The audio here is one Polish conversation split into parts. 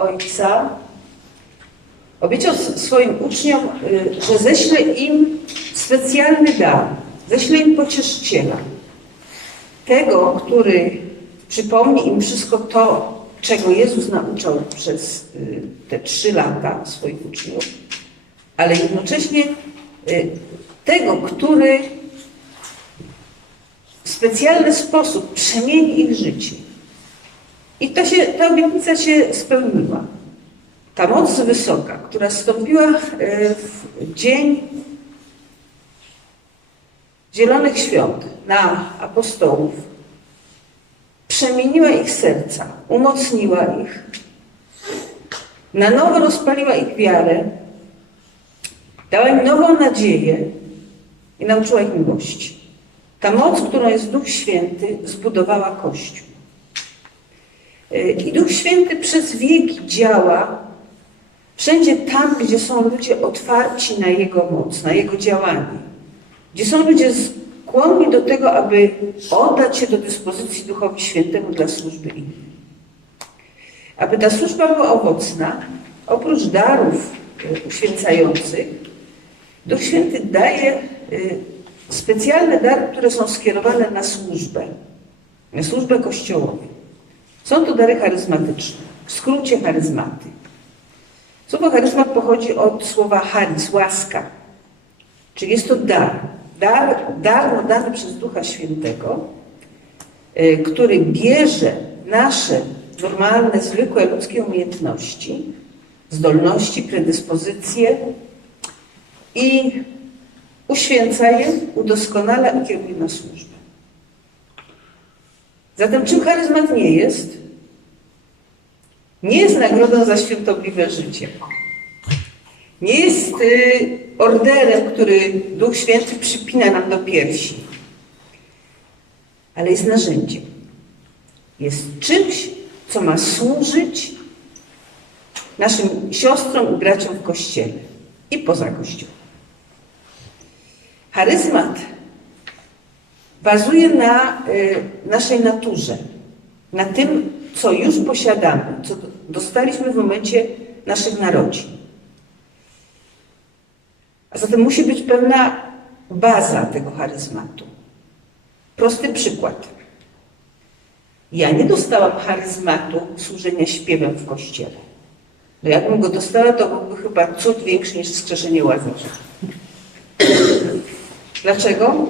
Ojca obiecał swoim uczniom, y, że ześle im specjalny dar, ześle im pocieszyciela. Tego, który przypomni im wszystko to, czego Jezus nauczał przez y, te trzy lata swoich uczniów, ale jednocześnie y, tego, który w specjalny sposób przemieni ich życie. I to się, ta obietnica się spełniła. Ta moc wysoka, która stąpiła e, w dzień Zielonych Świąt na apostołów, przemieniła ich serca, umocniła ich, na nowo rozpaliła ich wiarę, dała im nową nadzieję i nauczyła ich miłości. Ta moc, którą jest Duch Święty, zbudowała Kościół. I Duch Święty przez wieki działa wszędzie tam, gdzie są ludzie otwarci na Jego moc, na Jego działanie. Gdzie są ludzie skłonni do tego, aby oddać się do dyspozycji Duchowi Świętemu dla służby innym. Aby ta służba była owocna, oprócz darów e, uświęcających, Duch Święty daje e, specjalne dary, które są skierowane na służbę, na służbę Kościołowi. Są to dary charyzmatyczne, w skrócie charyzmaty. Słowo charyzmat pochodzi od słowa charis, łaska, czyli jest to dar. Dar, dar nadany przez Ducha Świętego, y, który bierze nasze normalne, zwykłe ludzkie umiejętności, zdolności, predyspozycje i uświęca je, udoskonala i kieruje na służbę. Zatem czym charyzmat nie jest? Nie jest nagrodą za świętobliwe życie. Nie jest y, orderem, który Duch Święty przypina nam do piersi. Ale jest narzędziem. Jest czymś, co ma służyć naszym siostrom i braciom w Kościele i poza Kościołem. Charyzmat bazuje na y, naszej naturze, na tym, co już posiadamy, co do- dostaliśmy w momencie naszych narodzin. A zatem musi być pewna baza tego charyzmatu. Prosty przykład. Ja nie dostałam charyzmatu służenia śpiewem w kościele. No jakbym go dostała, to byłby chyba cud większy niż wskrzeszenie Łazarza. Dlaczego?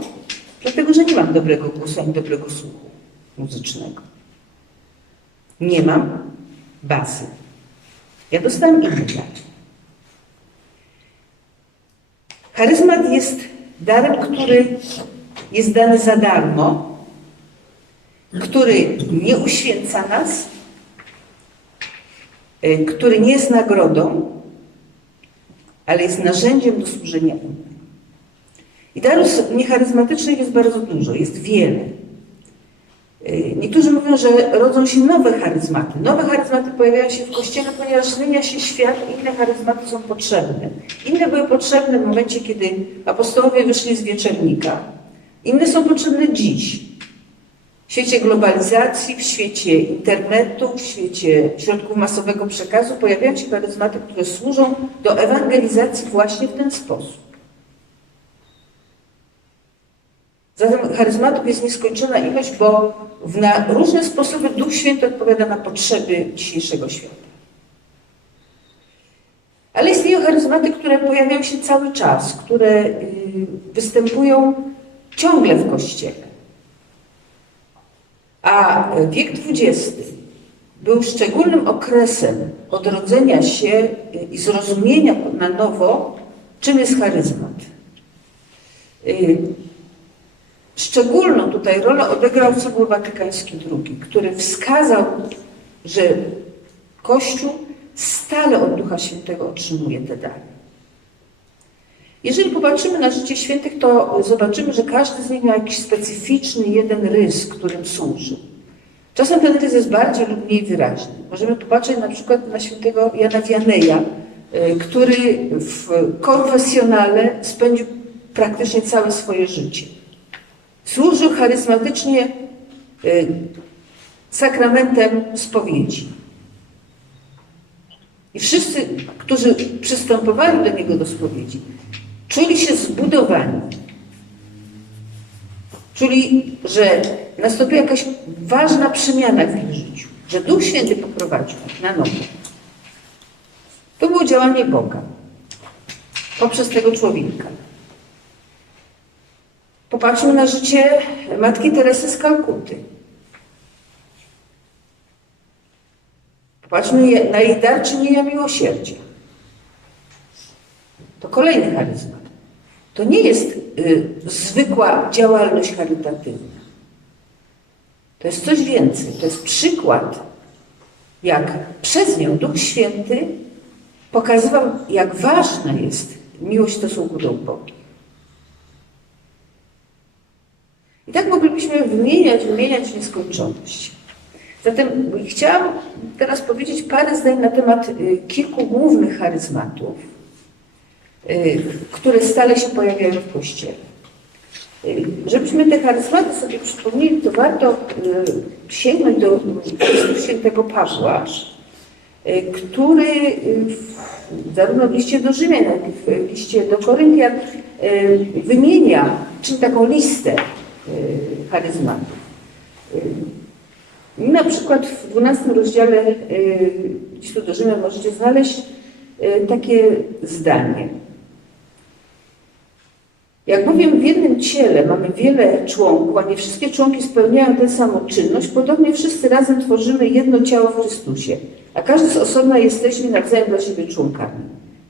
Dlatego, że nie mam dobrego głosu ani dobrego słuchu muzycznego. Nie mam bazy. Ja dostałam inny dar. Charyzmat jest darem, który jest dany za darmo, który nie uświęca nas, y, który nie jest nagrodą, ale jest narzędziem do służenia innym. I darów niecharyzmatycznych jest bardzo dużo, jest wiele. Y, Niektórzy mówią, że rodzą się nowe charyzmaty. Nowe charyzmaty pojawiają się w Kościele, ponieważ zmienia się świat i inne charyzmaty są potrzebne. Inne były potrzebne w momencie, kiedy apostołowie wyszli z wieczernika. Inne są potrzebne dziś. W świecie globalizacji, w świecie internetu, w świecie środków masowego przekazu pojawiają się charyzmaty, które służą do ewangelizacji właśnie w ten sposób. Zatem charyzmatów jest nieskończona ilość, bo w na różne sposoby Duch Święty odpowiada na potrzeby dzisiejszego świata. Ale istnieją charyzmaty, które pojawiają się cały czas, które y, występują ciągle w Kościele. A wiek XX był szczególnym okresem odrodzenia się y, i zrozumienia na nowo, czym jest charyzmat. Szczególną tutaj rolę odegrał Sobór Watykański II, który wskazał, że Kościół stale od Ducha Świętego otrzymuje te dary. Jeżeli popatrzymy na życie świętych, to zobaczymy, że każdy z nich miał jakiś specyficzny jeden rys, którym służył. Czasem ten rys jest bardziej lub mniej wyraźny. Możemy popatrzeć na przykład na świętego Jana Wianeja, y, który w konfesjonale spędził praktycznie całe swoje życie. Służył charyzmatycznie y, sakramentem spowiedzi. I wszyscy, którzy przystępowali do niego do spowiedzi, czuli się zbudowani. Czuli, że nastąpiła jakaś ważna przemiana w ich życiu, że Duch Święty poprowadził na nowo. To było działanie Boga poprzez tego człowieka. Popatrzmy na życie matki Teresy z Kalkuty. Popatrzmy na jej dar czynienia miłosierdzia. To kolejny charyzmat. To nie jest y, zwykła działalność charytatywna. To jest coś więcej. To jest przykład, jak przez nią Duch Święty pokazywał, jak ważna jest miłość w stosunku do ubogich. I tak moglibyśmy wymieniać, wymieniać nieskończoność. Zatem chciałam teraz powiedzieć parę zdań na temat y, kilku głównych charyzmatów, y, które stale się pojawiają w Kościele. Y, Żebyśmy te charyzmaty sobie przypomnieli, to warto sięgnąć do świętego Pawła, który zarówno w liście do Rzymian, jak i w liście do Koryntian wymienia, czyli taką listę charyzmatów. Y, na przykład w 12 rozdziale y, listu do Rzymian możecie znaleźć y, takie zdanie. Jak bowiem w jednym ciele mamy wiele członków, a nie wszystkie członki spełniają tę samą czynność, podobnie wszyscy razem tworzymy jedno ciało w Chrystusie, a każdy z osobna jesteśmy nawzajem dla siebie członkami.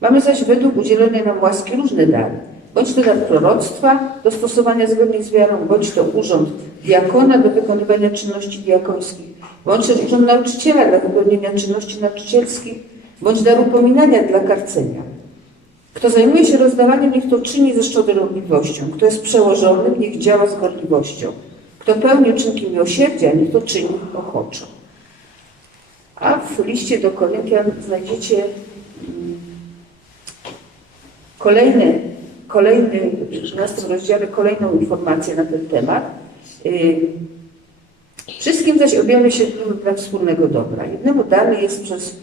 Mamy zaś według udzielonej nam łaski różne dary. Bądź to dar proroctwa do stosowania zgodnie z wiarą, bądź to urząd diakona do wykonywania czynności diakońskich, bądź też urząd nauczyciela dla wypełnienia czynności nauczycielskich, bądź dar upominania dla karcenia. Kto zajmuje się rozdawaniem, niech to czyni ze szczodrobliwością. Kto jest przełożonym, niech działa z gorliwością. Kto pełni uczynki miłosierdzia, niech to czyni ochoczo. A w liście do Koryntian znajdziecie mm, kolejny, kolejny, w 13 rozdziale kolejną informację na ten temat. Y, Wszystkim zaś objawia się dla wspólnego dobra. Jednemu dany jest przez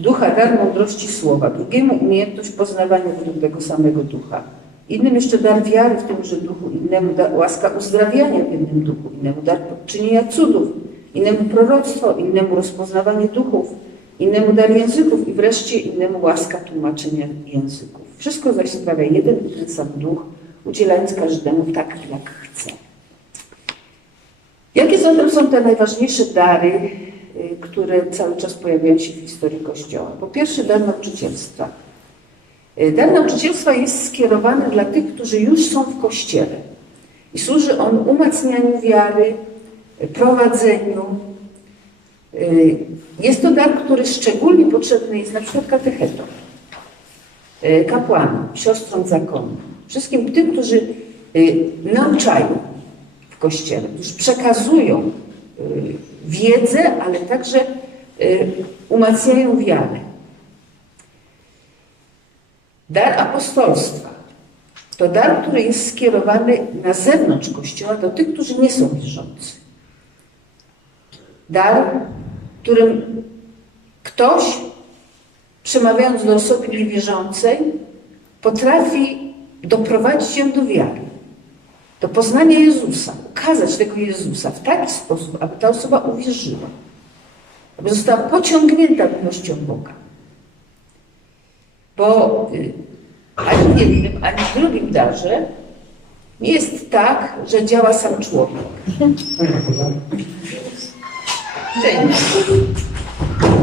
ducha dar mądrości słowa, drugiemu umiejętność poznawania według tego samego ducha. Innym jeszcze dar wiary w tymże duchu, innemu dar, łaska uzdrawiania w jednym duchu, innemu dar czynienia cudów, innemu proroctwo, innemu rozpoznawanie duchów, innemu dar języków i wreszcie innemu łaska tłumaczenia języków. Wszystko zaś sprawia jeden i ten sam duch, udzielając każdemu tak, jak chce. Jakie zatem są te najważniejsze dary, y, które cały czas pojawiają się w historii Kościoła? Po pierwsze, dar nauczycielstwa. Y, Dar nauczycielstwa jest skierowany dla tych, którzy już są w Kościele i służy on umacnianiu wiary, prowadzeniu. Y, Jest to dar, który szczególnie potrzebny jest na przykład katechetom, kapłanom, siostrom zakonu, wszystkim tym, którzy y, nauczają w Kościele, którzy przekazują y, wiedzę, ale także umacniają wiarę. Dar apostolstwa to dar, który jest skierowany na zewnątrz Kościoła do tych, którzy nie są wierzący. Dar, którym ktoś, przemawiając do osoby niewierzącej, potrafi doprowadzić ją do wiary, do poznania Jezusa, ukazać tego Jezusa w taki sposób, aby ta osoba uwierzyła, aby została pociągnięta miłością Boga. Bo y, ani w jednym, ani w drugim darze nie jest tak, że działa sam człowiek. Szczęście.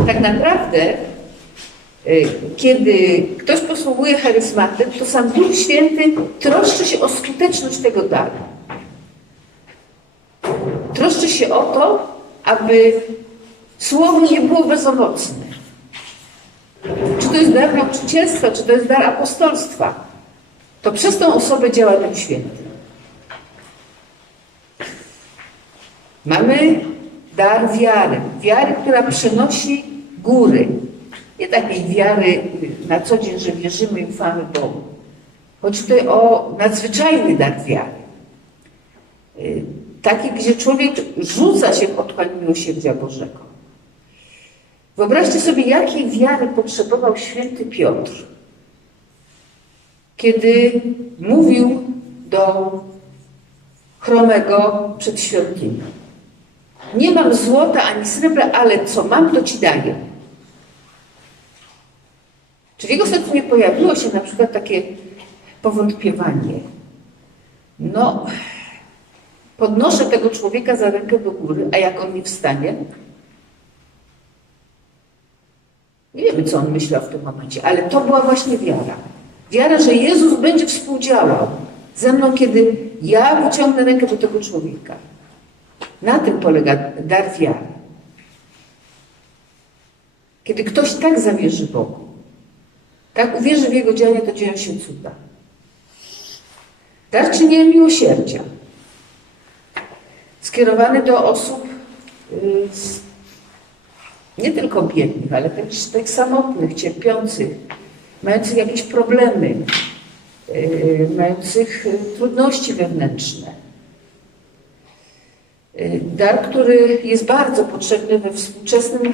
Tak naprawdę, kiedy ktoś posługuje charyzmatem, to sam Duch Święty troszczy się o skuteczność tego daru. Troszczy się o to, aby słowo nie było bezowocne. Czy to jest dar nauczycielstwa, czy to jest dar apostolstwa, to przez tą osobę działa Duch Święty. Mamy dar wiary. Wiary, która przenosi góry. Nie takiej wiary y, na co dzień, że wierzymy i ufamy Bogu. Chodzi tutaj o nadzwyczajny dar wiary. Y, Taki, gdzie człowiek rzuca się w otchłań miłosierdzia Bożego. Wyobraźcie sobie, jakiej wiary potrzebował święty Piotr, kiedy mówił do chromego przed świątynią. Nie mam złota ani srebra, ale co mam, to ci daję. Czy w jego sercu nie pojawiło się na przykład takie powątpiewanie? No, podnoszę tego człowieka za rękę do góry, a jak on nie wstanie? Nie wiemy, co on myślał w tym momencie, ale to była właśnie wiara. Wiara, że Jezus będzie współdziałał ze mną, kiedy ja wyciągnę rękę do tego człowieka. Na tym polega dar wiary. Kiedy ktoś tak zawierzy Bogu, tak uwierzy w Jego działanie, to dzieją się cuda. Dar czynienia miłosierdzia skierowany do osób y, nie tylko biednych, ale też tych samotnych, cierpiących, mających jakieś problemy, y, mających y, trudności wewnętrzne. Dar, który jest bardzo potrzebny we współczesnym,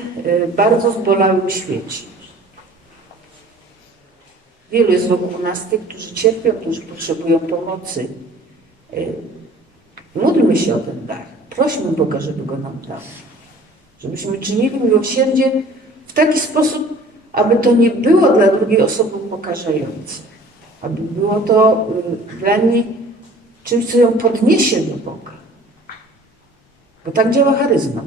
bardzo zbolałym świecie. Wielu jest wokół nas tych, którzy cierpią, którzy potrzebują pomocy. Módlmy się o ten dar. Prośmy Boga, żeby go nam dał. Żebyśmy czynili miłosierdzie w taki sposób, aby to nie było dla drugiej osoby upokarzające. Aby było to y, dla niej czymś, co ją podniesie do Boga. Bo tak działa charyzma.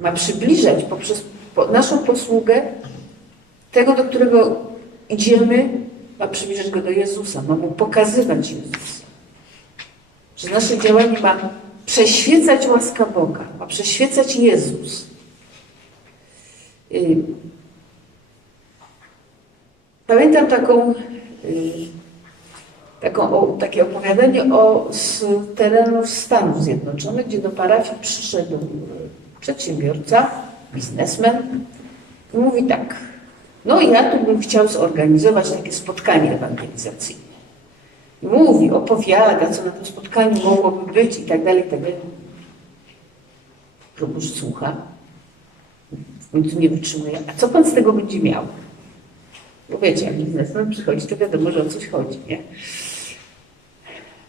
Ma przybliżać poprzez naszą posługę tego, do którego idziemy, ma przybliżać go do Jezusa, ma mu pokazywać Jezusa. Że nasze działanie ma przeświecać łaska Boga, ma przeświecać Jezus. Y, pamiętam taką, y, taką takie opowiadanie o, z terenów Stanów Zjednoczonych, gdzie do parafii przyszedł y, przedsiębiorca, biznesmen i mówi tak, no ja tu bym chciał zorganizować takie spotkanie ewangelizacyjne. Mówi, opowiada, co na tym spotkaniu mogłoby być i tak dalej, i tak dalej. Proboszcz słucha. W końcu nie wytrzymuje. A co pan z tego będzie miał? Bo wiecie, jak biznesmen przychodzi, to wiadomo, że o coś chodzi, nie?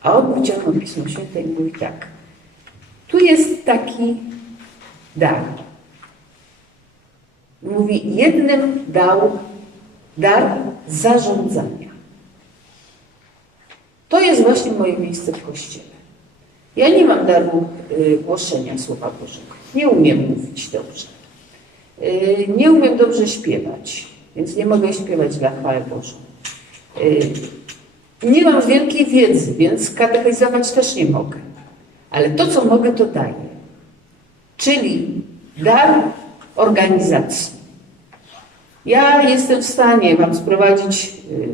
A on wyciągnął Pismo Święte i mówi tak. Tu jest taki dar Mówi, jednym dał dar zarządzania. To jest właśnie moje miejsce w Kościele. Ja nie mam daru y, głoszenia Słowa Bożego. Nie umiem mówić dobrze. Y, nie umiem dobrze śpiewać, więc nie mogę śpiewać dla chwały Bożą. Y, nie mam wielkiej wiedzy, więc katechizować też nie mogę. Ale to, co mogę, to daję. Czyli dar organizacji. Ja jestem w stanie Wam sprowadzić y,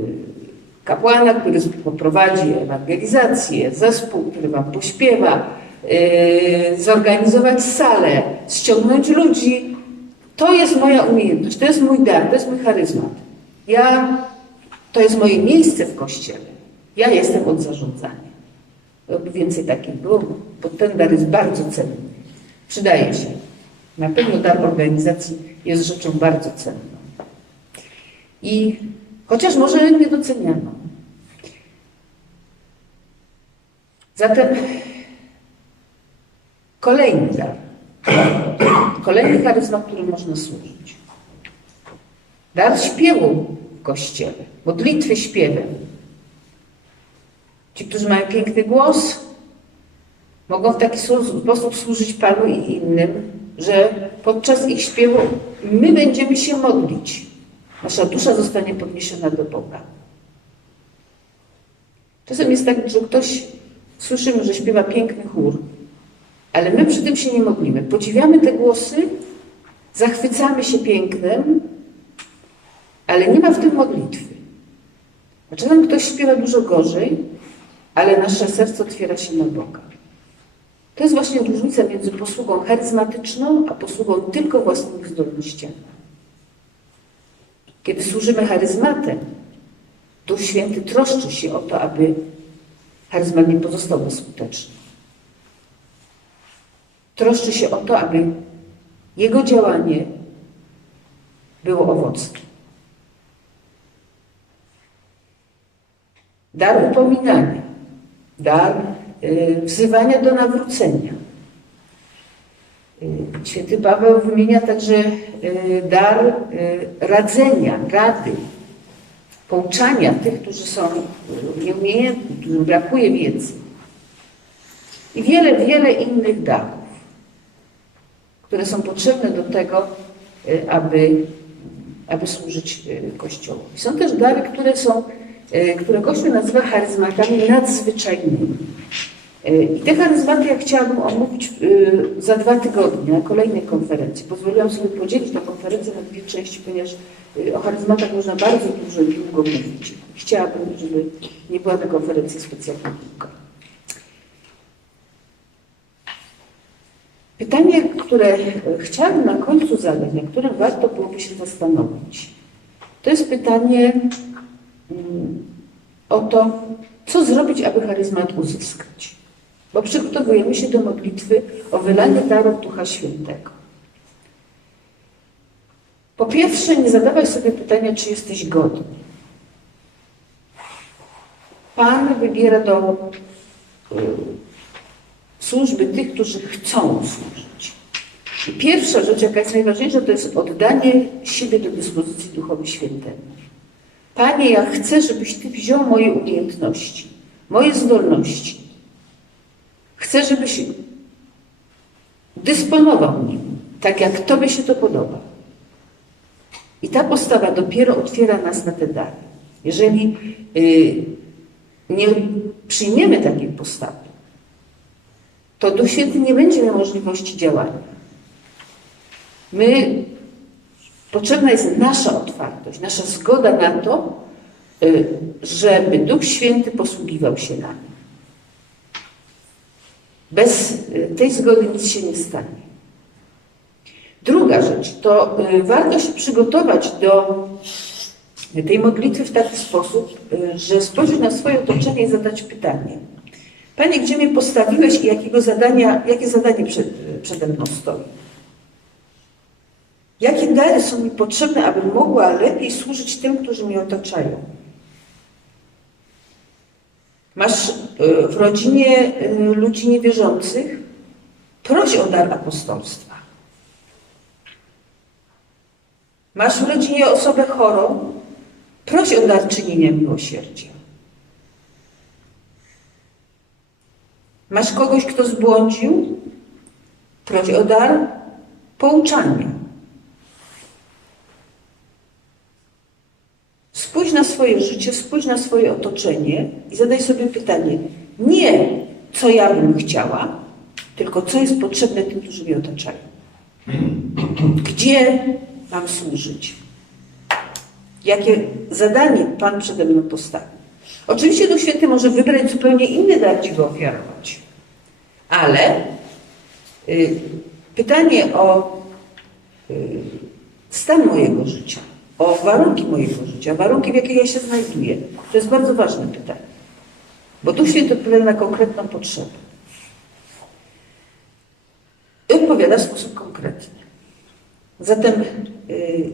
kapłana, który poprowadzi ewangelizację, zespół, który Wam pośpiewa, y, zorganizować salę, ściągnąć ludzi. To jest moja umiejętność, to jest mój dar, to jest mój charyzmat. Ja, to jest moje miejsce w Kościele. Ja jestem od zarządzania. Więcej takich było, bo ten dar jest bardzo cenny. Przydaje się. Na pewno dar organizacji jest rzeczą bardzo cenną. I chociaż może nie doceniano. Zatem kolejny dar. Kolejny charyzmat, który można służyć. Dar śpiewu w kościele, modlitwy śpiewem. Ci, którzy mają piękny głos, mogą w taki sposób służyć Panu i innym, że podczas ich śpiewu my będziemy się modlić. Nasza dusza zostanie podniesiona do Boga. Czasem jest tak, że ktoś, słyszymy, że śpiewa piękny chór, ale my przy tym się nie modlimy. Podziwiamy te głosy, zachwycamy się pięknem, ale nie ma w tym modlitwy. A czasem ktoś śpiewa dużo gorzej, ale nasze serce otwiera się na Boga. To jest właśnie różnica między posługą charyzmatyczną, a posługą tylko własnymi zdolnościami. Kiedy służymy charyzmatem, Duch Święty troszczy się o to, aby charyzmat nie pozostał bezskuteczny. troszczy się o to, aby jego działanie było owocne. Dar upominania, dar wzywania do nawrócenia. Y, Święty Paweł wymienia także y, dar y, radzenia, rady, pouczania tych, którzy są y, nieumiejętni, którym brakuje wiedzy. I wiele, wiele innych darów, które są potrzebne do tego, y, aby, aby służyć y, Kościołowi. Są też dary, które są, y, które Kościół nazywa charyzmatami nadzwyczajnymi. Y, I te charyzmaty ja chciałabym omówić y, za dwa tygodnie na kolejnej konferencji. Pozwoliłam sobie podzielić tę konferencję na dwie części, ponieważ y, o charyzmatach można bardzo dużo i długo mówić. Chciałabym, żeby nie była ta konferencja specjalnie długa. Pytanie, które e, chciałabym na końcu zadać, na którym warto byłoby się zastanowić, to jest pytanie mm, o to, co zrobić, aby charyzmat uzyskać. Bo przygotowujemy się do modlitwy o wylanie darów Ducha Świętego. Po pierwsze, nie zadawaj sobie pytania, czy jesteś godny. Pan wybiera do y, służby tych, którzy chcą służyć. I pierwsza rzecz, jaka jest najważniejsza, to jest oddanie siebie do dyspozycji Duchowi Świętemu. Panie, ja chcę, żebyś Ty wziął moje umiejętności, moje zdolności. Chcę, żebyś dysponował nim, tak jak Tobie się to podoba. I ta postawa dopiero otwiera nas na te dary. Jeżeli y, nie przyjmiemy takiej postawy, to Duch Święty nie będzie miał możliwości działania. My, potrzebna jest nasza otwartość, nasza zgoda na to, y, żeby Duch Święty posługiwał się nami. Bez y, tej zgody nic się nie stanie. Druga rzecz, to y, warto się przygotować do tej modlitwy w taki sposób, że spojrzeć na swoje otoczenie i zadać pytanie. Panie, gdzie mnie postawiłeś i jakiego zadania, jakie zadanie przed, przede mną stoi? Dary są mi potrzebne, abym mogła lepiej służyć tym, którzy mnie otaczają? Masz y, w rodzinie y, ludzi niewierzących? Proś o dar apostolstwa. Masz w rodzinie osobę chorą? Proś o dar czynienia miłosierdzia. Masz kogoś, kto zbłądził? Proś o dar pouczania. Spójrz na swoje życie, spójrz na swoje otoczenie i zadaj sobie pytanie, nie co ja bym chciała, tylko co jest potrzebne tym, którzy mnie otaczają. Gdzie mam służyć? Jakie zadanie Pan przede mną postawił? Oczywiście Duch Święty może wybrać zupełnie inny dar Ci go ofiarować. Ale y, pytanie o y, stan mojego życia, o warunki mojego życia, warunki, w jakich ja się znajduję, to jest bardzo ważne pytanie. Bo Duch Święty odpowiada na konkretną potrzebę. I odpowiada w sposób konkretny. Zatem y,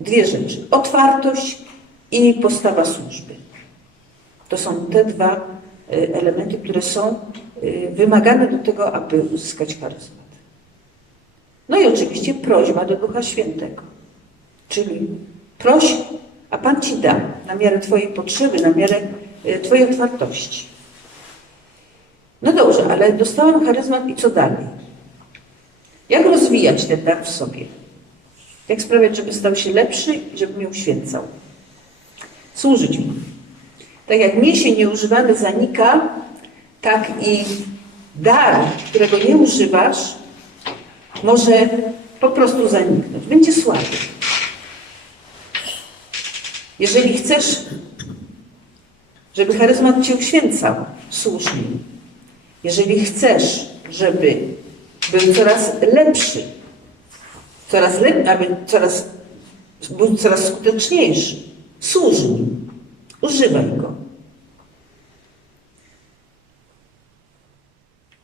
dwie rzeczy. Otwartość i postawa służby. To są te dwa y, elementy, które są y, wymagane do tego, aby uzyskać charyzmat. No i oczywiście prośba do Ducha Świętego. Czyli proś, a Pan Ci da na miarę Twojej potrzeby, na miarę y, Twojej otwartości. No dobrze, ale dostałam charyzmat i co dalej? Jak rozwijać ten dar w sobie? Jak sprawiać, żeby stał się lepszy i żeby mnie uświęcał? Służyć mu. Tak jak mięsień nieużywany zanika, tak i dar, którego nie używasz, może po prostu zaniknąć. Będzie słaby. Jeżeli chcesz, żeby charyzmat Cię uświęcał, służ nim. Jeżeli chcesz, żeby był coraz lepszy, coraz lep, aby coraz, był coraz skuteczniejszy, służ nim. Używaj go.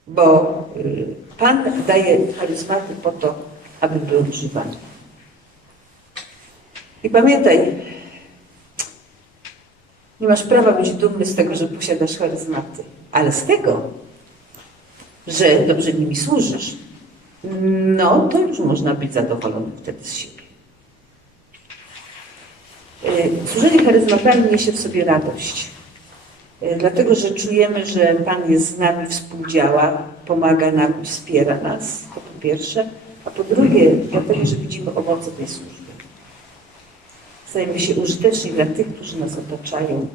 Bo y, Pan daje charyzmaty po to, aby były używane. I pamiętaj, nie masz prawa być dumny z tego, że posiadasz charyzmaty, ale z tego, że dobrze nimi służysz, no to już można być zadowolonym wtedy z siebie. Y, Służenie charyzmatami niesie w sobie radość. Y, Dlatego, że czujemy, że Pan jest z nami, współdziała, pomaga nam, wspiera nas, to po pierwsze. A po drugie, dlatego, że widzimy owoce tej służby. Stajemy się użyteczni dla tych, którzy nas otaczają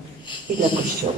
i dla Kościoła.